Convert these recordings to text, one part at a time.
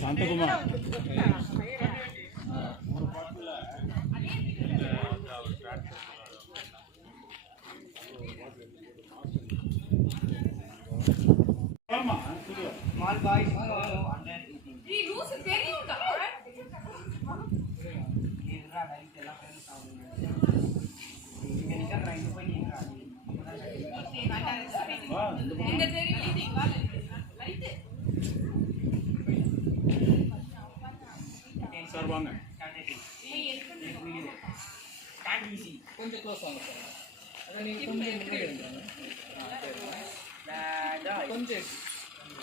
Santhakumar small boys rules தெரியும்டா இதுதான் light எல்லாம் ஃப்ரெண்ட்ஸ் ஆகுங்க இங்க நிக்கறா இங்க போய் நிக்கறா இந்த தெரியும் லைட் சார் வாங்க ஸ்டாண்ட் ஈஸி கொஞ்சம் க்ளோஸ் வாங்க சார் அத நீங்க கொஞ்சம் முன்னாடி வந்துருங்க கொஞ்சம்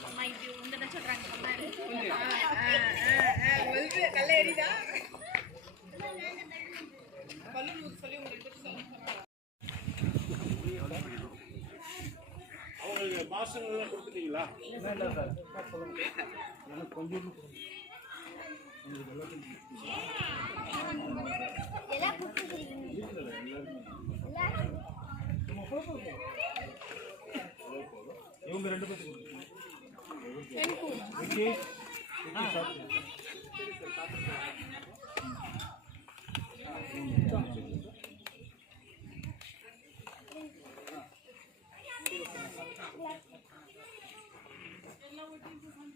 அம்மா இது உங்க தான் சொல்றாங்க வந்து நல்ல ஏரிதா பல்லு சொல்லி உங்களுக்கு சொல்லுங்க அவங்களுக்கு மாஸ்டர் கொடுத்துட்டீங்களா? இல்ல சார் சொல்லுங்க எனக்கு கொஞ்சம் எல்லாம் கொடுத்துருக்கீங்க இவங்க ரெண்டு பேரும்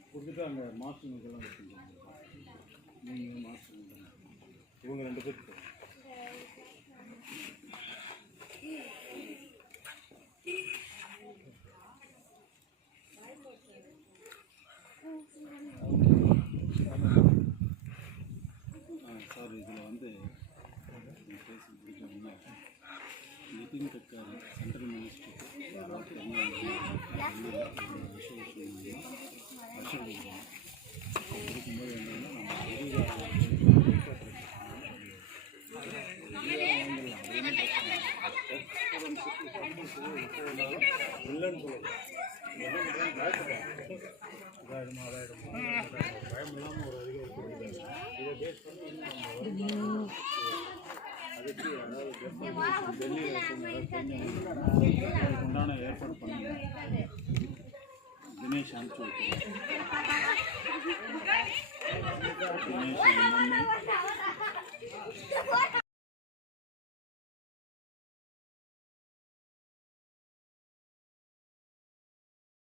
கொடுத்துட்டு அங்கே மாஸ்டருங்கெல்லாம் வச்சுருக்காங்க. நீங்கள் மாஸ்டருங்க இவங்க ரெண்டு பேருக்கு சார் இதில் வந்து பேசி முடிக்கணும்னா நிதின் கட்காரி சென்ட்ரல் மினிஸ்டர் இருக்கும்போது என்னென்னா இல்லைன்னு பயம் இல்லாமல் ஒரு அதிகாரி கொடுக்குறாரு. இதை பேஸ் பண்ணி இன்னும் அதுக்கு அதாவது டெல்லியில் உண்டான ஏற்பாடு பண்ணுங்க. தினேஷ் அனுப்பிச்சு வைக்கிறேன்.